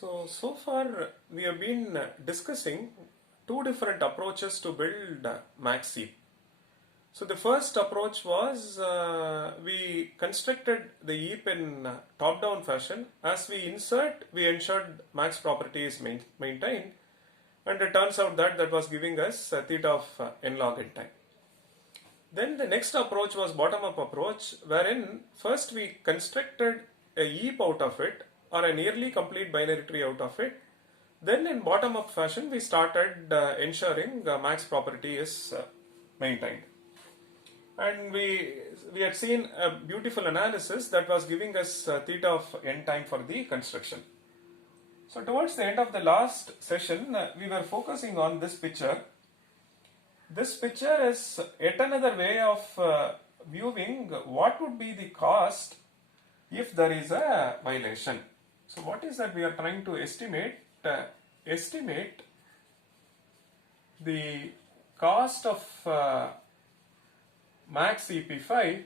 So far we have been discussing two different approaches to build MaxHeap. So the first approach was we constructed the heap in top-down fashion. As we insert, we ensured max property is maintained, and it turns out that that was giving us theta of n log n time. Then the next approach was bottom-up approach, wherein first we constructed a heap out of it or a nearly complete binary tree out of it. Then in bottom-up fashion we started ensuring max property is maintained. And we had seen a beautiful analysis that was giving us theta of n time for the construction. So towards the end of the last session, we were focusing on this picture. This picture is yet another way of viewing what would be the cost if there is a violation. So what is that we are trying to estimate? Estimate the cost of max EP5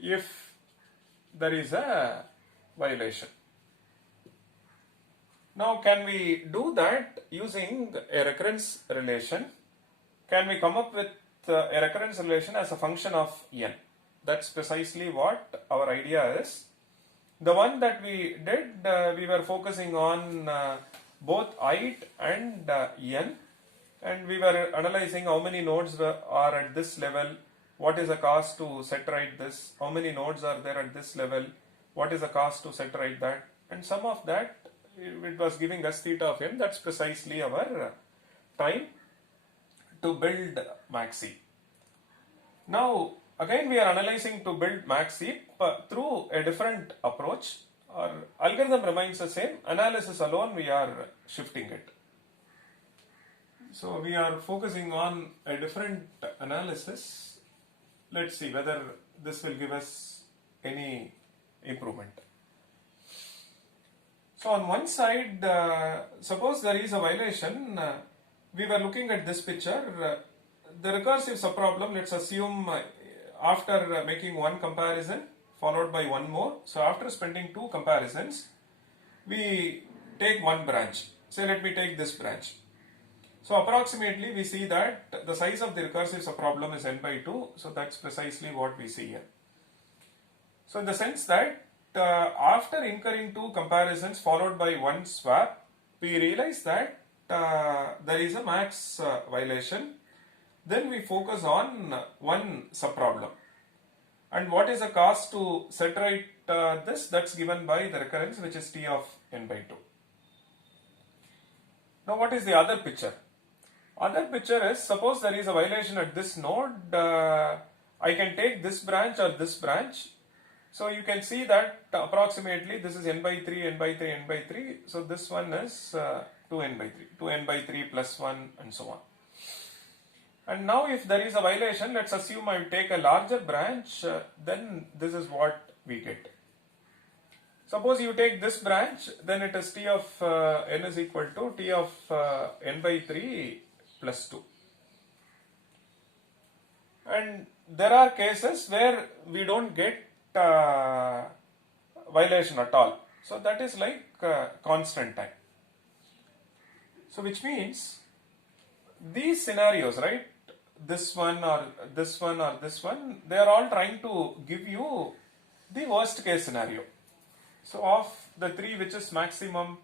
if there is a violation. Now, can we do that using a recurrence relation? Can we come up with a recurrence relation as a function of n? That's precisely what our idea is. The one that we did, we were focusing on both height and n, and we were analyzing how many nodes are at this level, what is the cost to set right this, how many nodes are there at this level, what is the cost to set right that, and some of that it was giving us theta of n. That's precisely our time to build MaxHeap. Now again we are analyzing to build MaxHeap through a different approach. Our algorithm remains the same, analysis alone we are shifting it. So we are focusing on a different analysis. Let's see whether this will give us any improvement. So on one side, suppose there is a violation, we were looking at this picture, the recursive subproblem, let's assume after making one comparison followed by one more, so after spending two comparisons, we take one branch. Say let me take this branch. So approximately we see that the size of the recursive subproblem is n by 2, so that's precisely what we see here. So in the sense that after incurring two comparisons followed by one swap, we realize that there is a max violation. Then we focus on one subproblem. And what is the cost to set right this? That's given by the recurrence, which is t of n by 2. Now what is the other picture? Other picture is, suppose there is a violation at this node, I can take this branch or this branch. So you can see that approximately this is n by 3, n by 3, n by 3. So this one is 2n by 3, 2n by 3 plus 1 and so on. And now if there is a violation, let's assume I take a larger branch, then this is what we get. Suppose you take this branch, then it is t of n is equal to t of n by 3 plus 2. And there are cases where we don't get violation at all. So that is like constant time. So which means these scenarios, right? This one or this one or this one, they are all trying to give you the worst case scenario. So of the three which is maximum,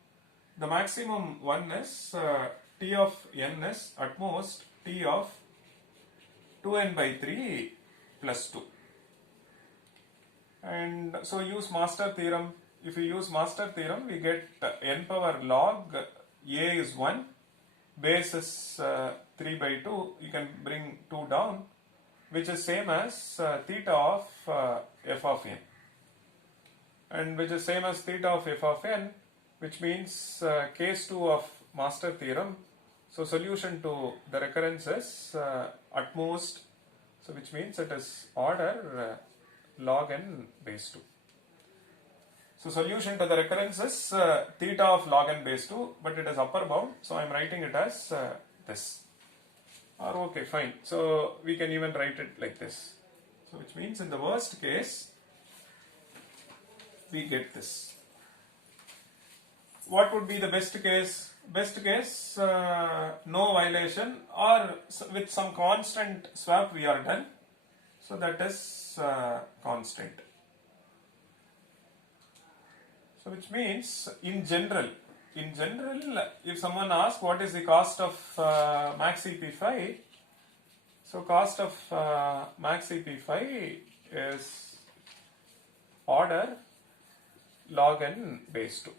the maximum one is t of n is at most t of 2n by 3 plus 2. And so use master theorem. If we use master theorem, we get n power log a is 1, base is 3 by 2, you can bring 2 down, which is same as theta of f of n. And which is same as theta of f of n, which means case 2 of master theorem. So solution to the recurrence is at most, so which means it is order log n base 2. So solution to the recurrence is theta of log n base 2, but it is upper bound, so I am writing it as this. Or okay, fine. So we can even write it like this. So which means in the worst case, we get this. what would be the best case? Best case, no violation, or with some constant swap we are done. So that is constant. So which means in general, if someone asks what is the cost of max EP5, so cost of max EP5 is order log n base 2.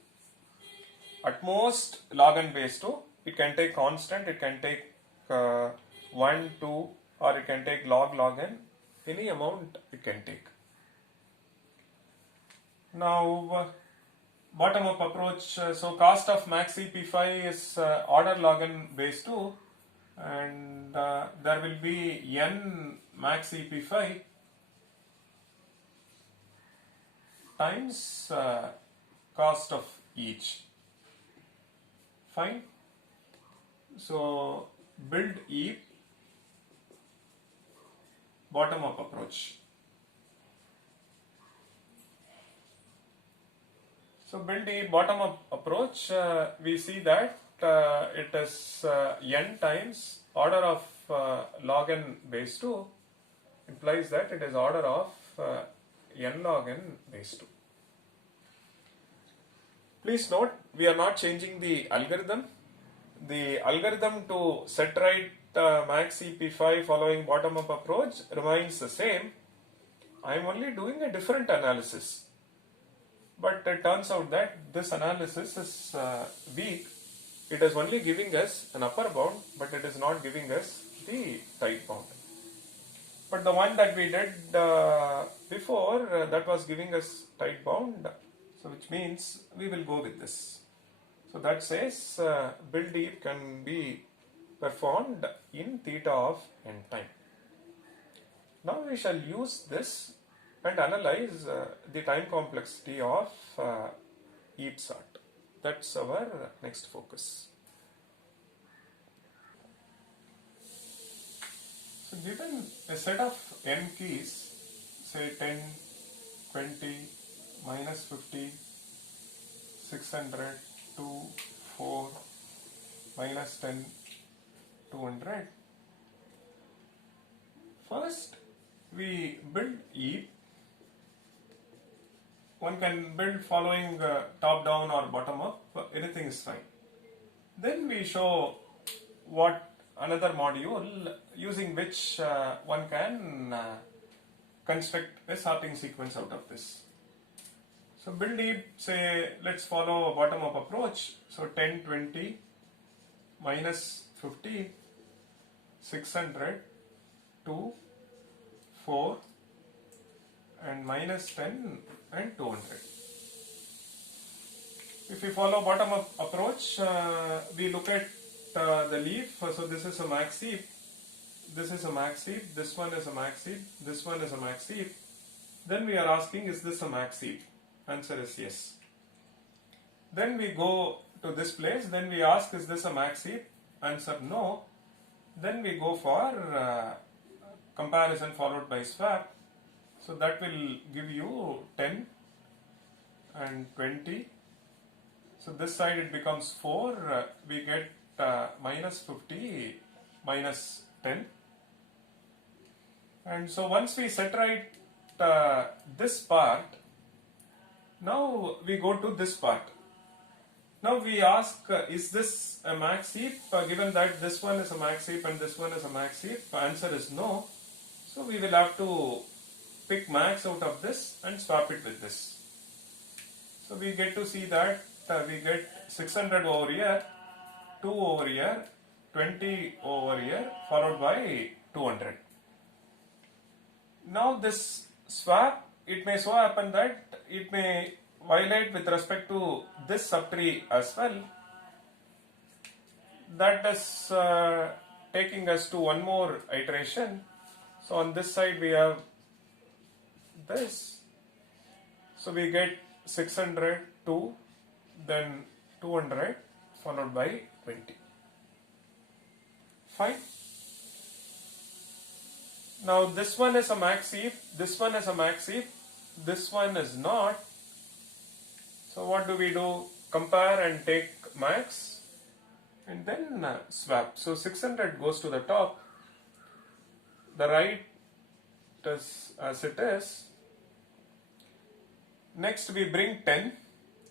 At most log n base 2. It can take constant, it can take 1, 2, or it can take log n. Any amount it can take. Now bottom up approach, so cost of max EP5 is order log n base 2, and there will be n max EP5 times cost of each. Fine. So build E bottom up approach. So build E bottom up approach, we see that it is n times order of log n base 2, implies that it is order of n log n base 2. Please note, we are not changing the algorithm. The algorithm to set right max EP5 following bottom up approach remains the same. I am only doing a different analysis. But it turns out that this analysis is weak. It is only giving us an upper bound, but it is not giving us the tight bound. But the one that we did before, that was giving us tight bound. So which means we will go with this. So that says build E can be performed in theta of n time. Now we shall use this and analyze the time complexity of heap sort. That's our next focus. So given a set of n keys, say 10, 20, minus 50, 600, 2, 4, minus 10, 200. First, we build heap. One can build following top down or bottom up, anything is fine. Then we show what another module using which one can construct a sorting sequence out of this. So build heap, say let's follow a bottom up approach. So 10, 20, minus 50, 600, 2, 4, and minus 10 and 200. If we follow bottom up approach, we look at the leaf. So this is a max heap, this is a max heap, this one is a max heap, this one is a max heap. Then we are asking, is this a max heap? Answer is yes. Then we go to this place, then we ask, is this a max heap? Answer no. Then we go for comparison followed by swap. So that will give you 10 and 20. So this side it becomes 4. We get minus 50 minus 10. And so once we set right this part, now we go to this part. Now we ask, is this a max heap? Given that this one is a max heap and this one is a max heap, answer is no. So we will have to pick max out of this and swap it with this. So we get to see that we get 600 over here, 2 over here, 20 over here, followed by 200. Now this swap, it may so happen that it may violate with respect to this subtree as well. That is taking us to one more iteration. So on this side we have this. So we get 600, 2, then 200, followed by 20. Fine. Now this one is a max heap, this one is a max heap, this one is not. So what do? compare and take max and then swap. So 600 goes to the top, the right is as it is. Next we bring 10.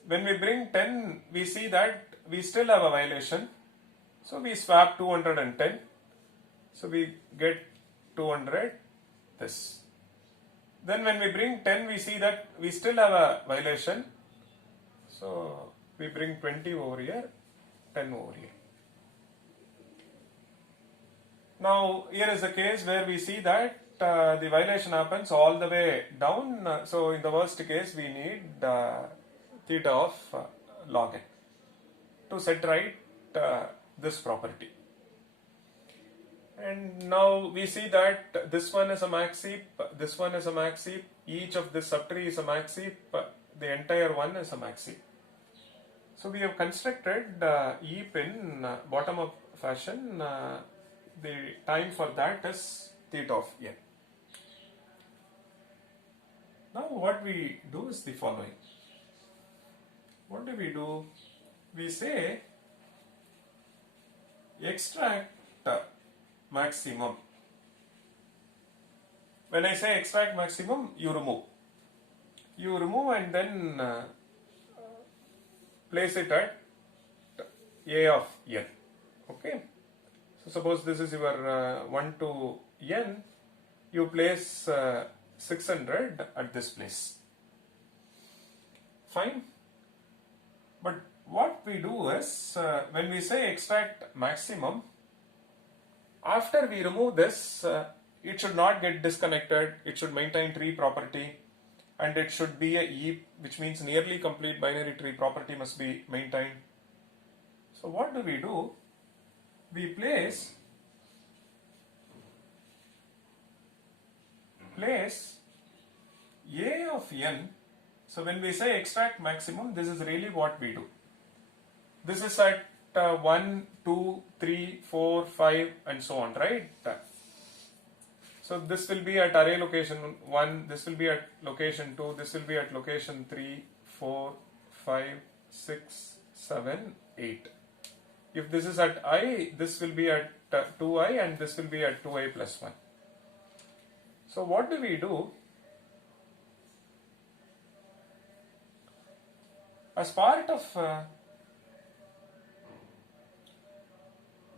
When we bring 10, we see that we still have a violation. So we swap 210. So we get 200 this. Then when we bring 10, we see that we still have a violation. So we bring 20 over here, 10 over here. Now here is a case where we see that the violation happens all the way down. So in the worst case, we need theta of log n to set right this property. And now we see that this one is a max heap, this one is a max heap, each of this subtree is a max heap, the entire one is a max heap. So we have constructed heap in bottom up fashion. The time for that is theta of n. Now what we do is the following. What do? We say extract maximum. When I say extract maximum, you remove. You remove and then place it at a of n. Okay. So suppose this is your 1 to n. You place 600 at this place. Fine. But what we do is when we say extract maximum, after we remove this, it should not get disconnected. It should maintain tree property, and it should be a heap, which means nearly complete binary tree property must be maintained. So what do? We place a of n. So when we say extract maximum, this is really what we do. This is at 1, 2, 3, 4, 5 and so on, right? So this will be at array location 1, this will be at location 2, this will be at location 3, 4, 5, 6, 7, 8. If this is at I, this will be at 2i and this will be at 2i plus 1. So what do? As part of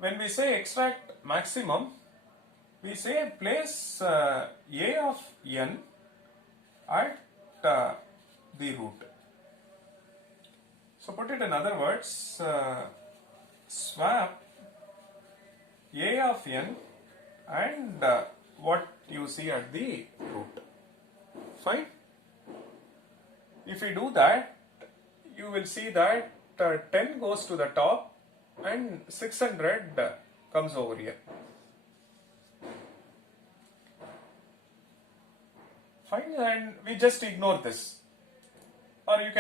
when we say extract maximum, we say place a of n at the root. So put it in other words, swap a of n and what you see at the root. Fine. If we do that, you will see that 10 goes to the top and 600 comes over here. Fine, and we just ignore this. Or you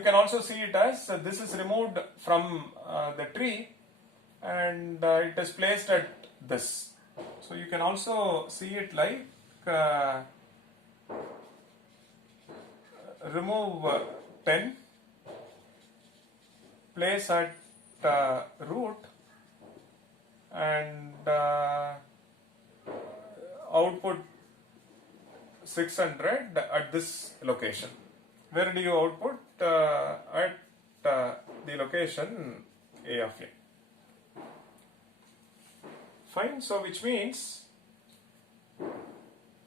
can also see it as this is removed from the tree and it is placed at this. So you can also see it like remove 10, place at root and output 600 at this location. Where do you output? At the location a of n. Fine, so which means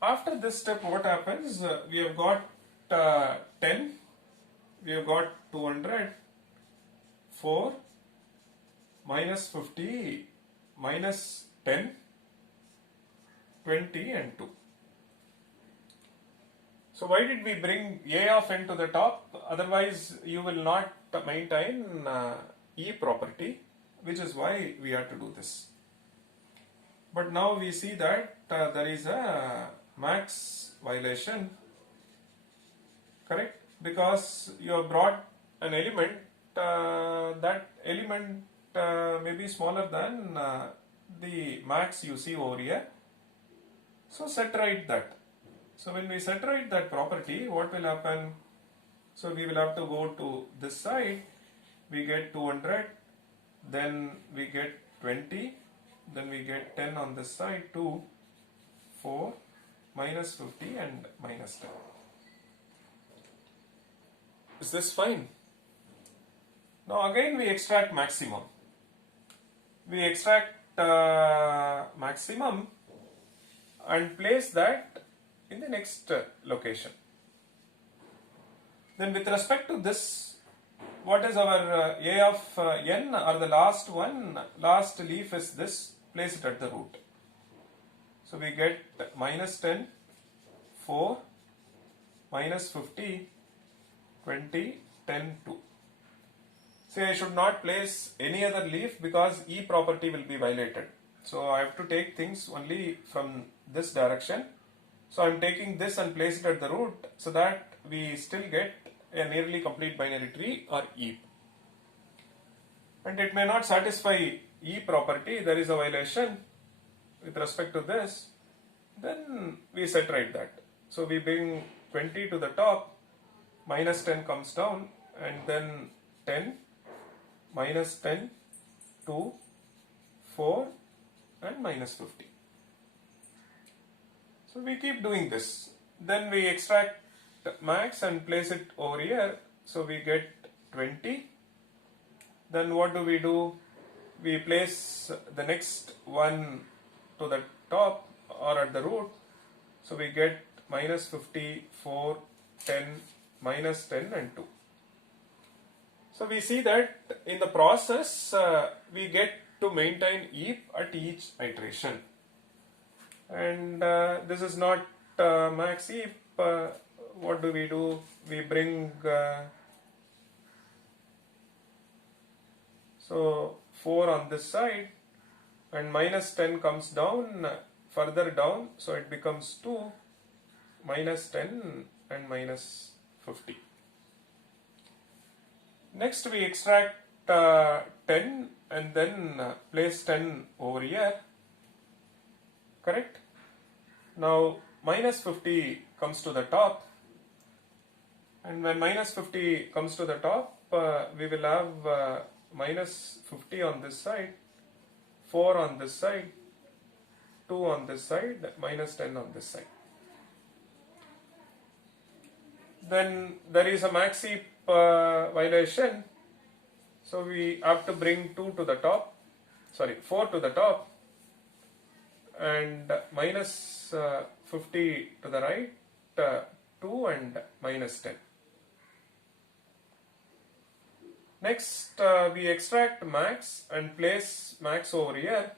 after this step what happens? We have got 10, we have got 200, 4, minus 50, minus 10, 20 and 2. So why did we bring a of n to the top? Otherwise you will not maintain e property, which is why we have to do this. But now we see that there is a max violation, correct? Because you have brought an element, that element may be smaller than the max you see over here. So set right that. So when we set right that property, what will happen? So we will have to go to this side we get 200, then we get 20, then we get 10 on this side, 2, 4, minus 50 and minus 10. Is this fine? Now again we extract maximum. We extract maximum and place that in the next location. Then with respect to this, what is our a of n, or the last one, last leaf is this, place it at the root. So we get minus 10, 4, minus 50, 20, 10, 2. See, I should not place any other leaf because E property will be violated. So I have to take things only from this direction. So I am taking this and place it at the root so that we still get a nearly complete binary tree, or E. And it may not satisfy E property, there is a violation with respect to this, then we set right that. So we bring 20 to the top, minus 10 comes down, and then 10, minus 10, 2, 4 and minus 50. So we keep doing this. Then we extract max and place it over here. So we get 20. Then what do? We place the next one to the top or at the root. So we get minus 50, 4, 10, minus 10 and 2. So we see that in the process we get to maintain heap at each iteration. And this is not max heap. What do? We bring so 4 on this side, and minus 10 comes down further down, so it becomes 2, minus 10 and minus 50. Next we extract 10 and then place 10 over here, correct? Now minus 50 comes to the top, and when minus 50 comes to the top, we will have minus 50 on this side, 4 on this side, 2 on this side, minus 10 on this side. Then there is a max heap violation, so we have to bring 4 to the top, and minus 50 to the right, 2 and minus 10. Next we extract max and place max over here,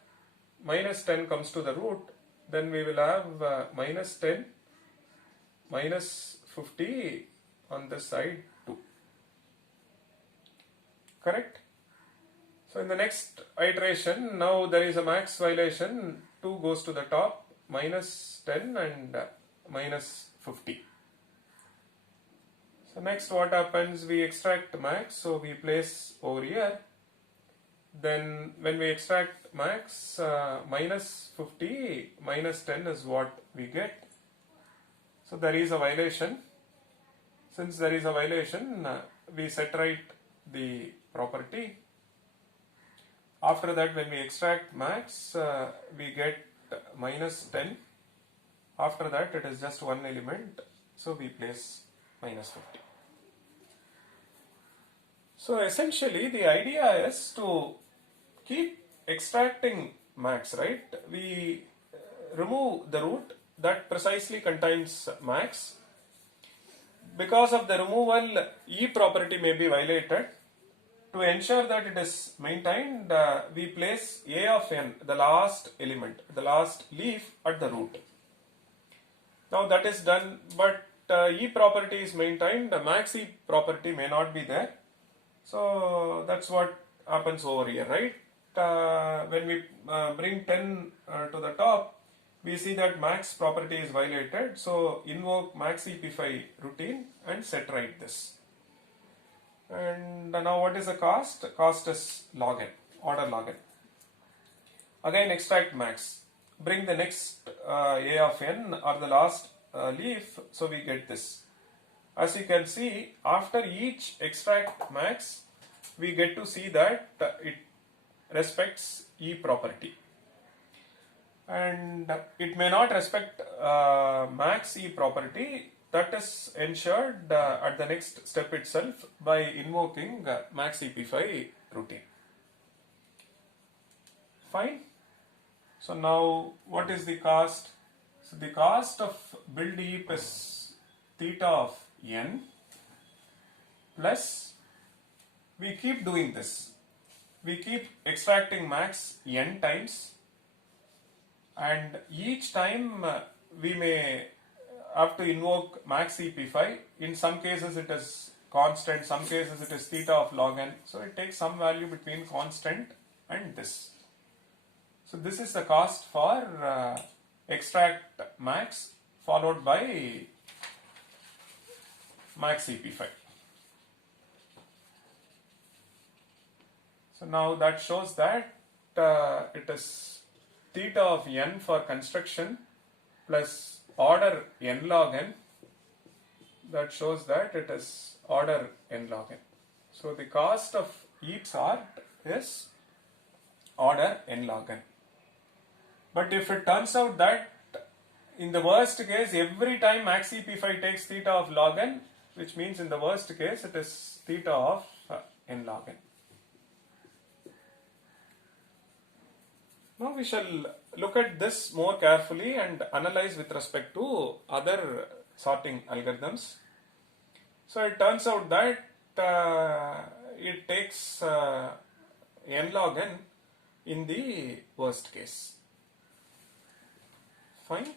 minus 10 comes to the root, then we will have minus 10, minus 50 on this side 2. Correct? So in the next iteration, now there is a max violation, 2 goes to the top, minus 10 and minus 50. So next what happens, we extract max, so we place over here. Then when we extract max, minus 50, minus 10 is what we get. So there is a violation. Since there is a violation, we set right the property. After that, when we extract max, we get minus 10. After that, it is just one element, so we place minus 50. So essentially, the idea is to keep extracting max, right? We remove the root that precisely contains max. Because of the removal, E property may be violated. To ensure that it is maintained, we place A of n, the last element, the last leaf, at the root. Now that is done, but E property is maintained, the max E property may not be there. So that's what happens over here, right? When we bring 10 to the top, we see that max property is violated. So invoke max epify routine and set right this. And now what is the cost? Cost is log n, order log n. Again extract max. Bring the next A of n, or the last leaf, so we get this. As you can see, after each extract max, we get to see that it respects E property. And it may not respect max E property. That is ensured at the next step itself by invoking max EP5 routine. Fine. So now what is the cost? So the cost of build heap is theta of n plus, we keep doing this. We keep extracting max n times, and each time we may have to invoke max EP5. In some cases it is constant, some cases it is theta of log n. So it takes some value between constant and this. So this is the cost for extract max followed by max EP5. So now that shows that it is theta of n for construction plus order n log n. That shows that it is order n log n. So the cost of each sort is order n log n. But if it turns out that in the worst case every time max EP5 takes theta of log n, which means in the worst case it is theta of n log n. Now we shall look at this more carefully and analyze with respect to other sorting algorithms. So it turns out that it takes n log n in the worst case. Fine.